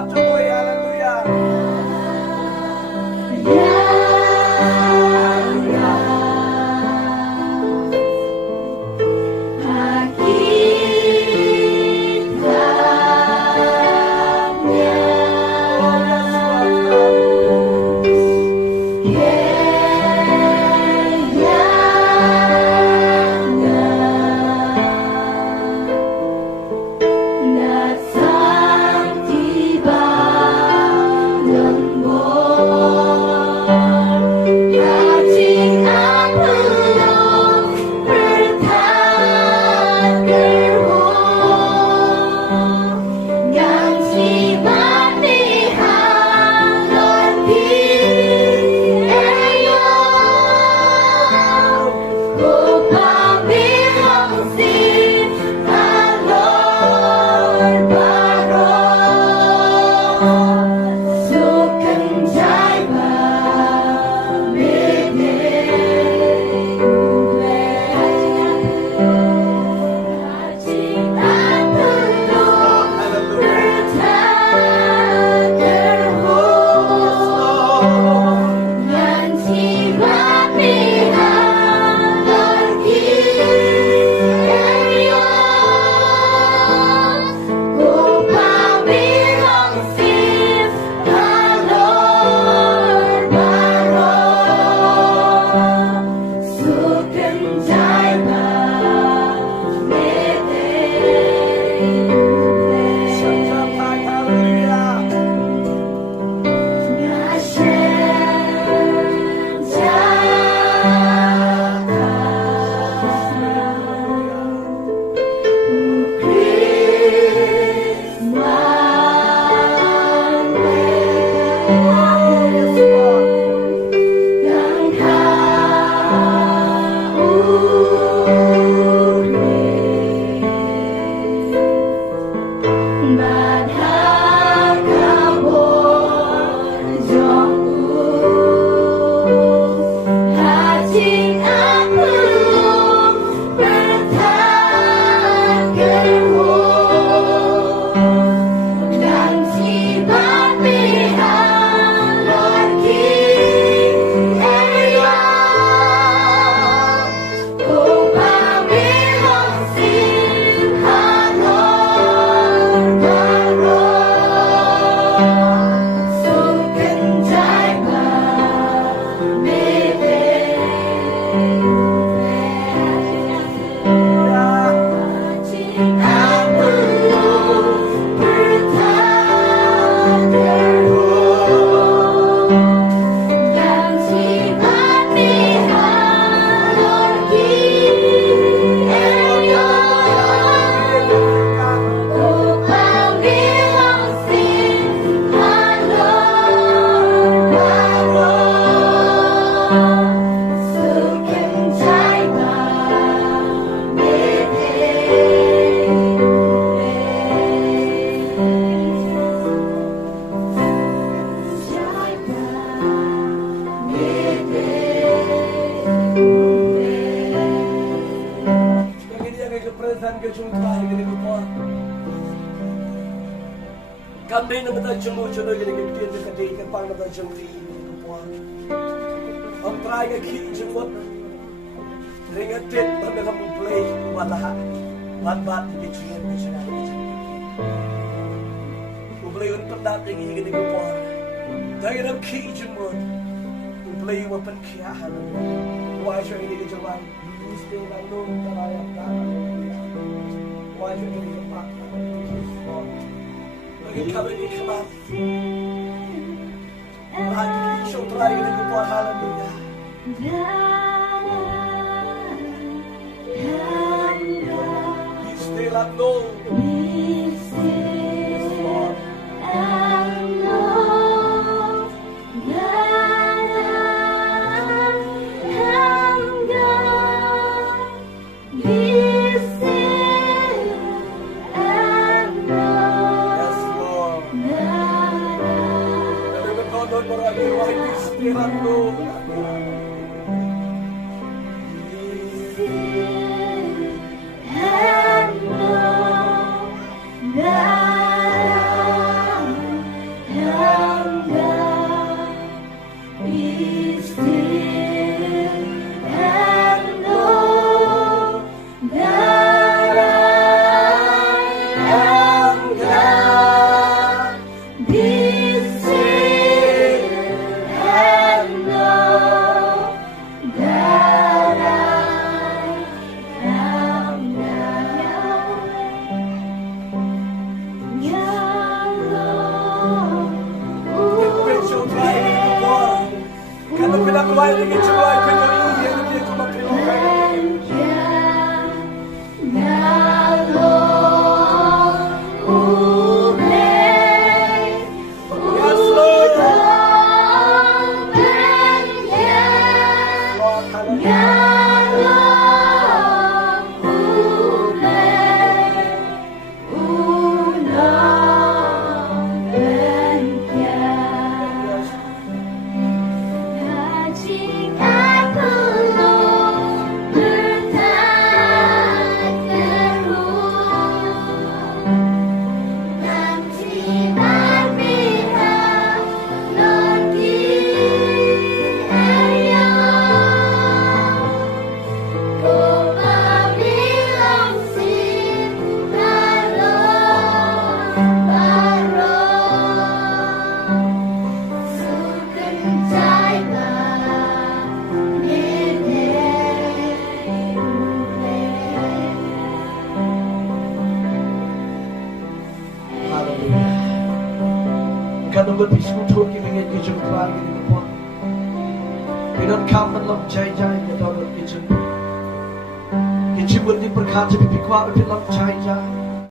clap your way, hallelujah. Kami na matadjong mo, Juno, yung nagiging na kaday, kapang matadjong liin ko po. Ang try nga kiijong mo, ringatit, mamela mong play, wala. Bat-bat, ibigyan ko siya natin. Ublayon pa natin yung higit ko po. Dahil ang kiijong mo, ublayon mo pankiyahan. Why siya hindi ka jaman? Gusto yung nalong tarayang kanan. Why siya hindi ka pa? Kami ni Kamat. Mahal siya try na ko po ang hallelujah. Be still and know. Be still and know that I am God. Be still and know. Yes, Lord. Lord, marami ay be still and know. Tuhan ini Tuhan penyayang yang dia kemakan. Kan nunggu biskutur kibingin kijung kelar gini pun. Pinon kamen lam jai jai ya dorot kijung. Kijung berdi berkaca pipi kuat pipi lam jai jai.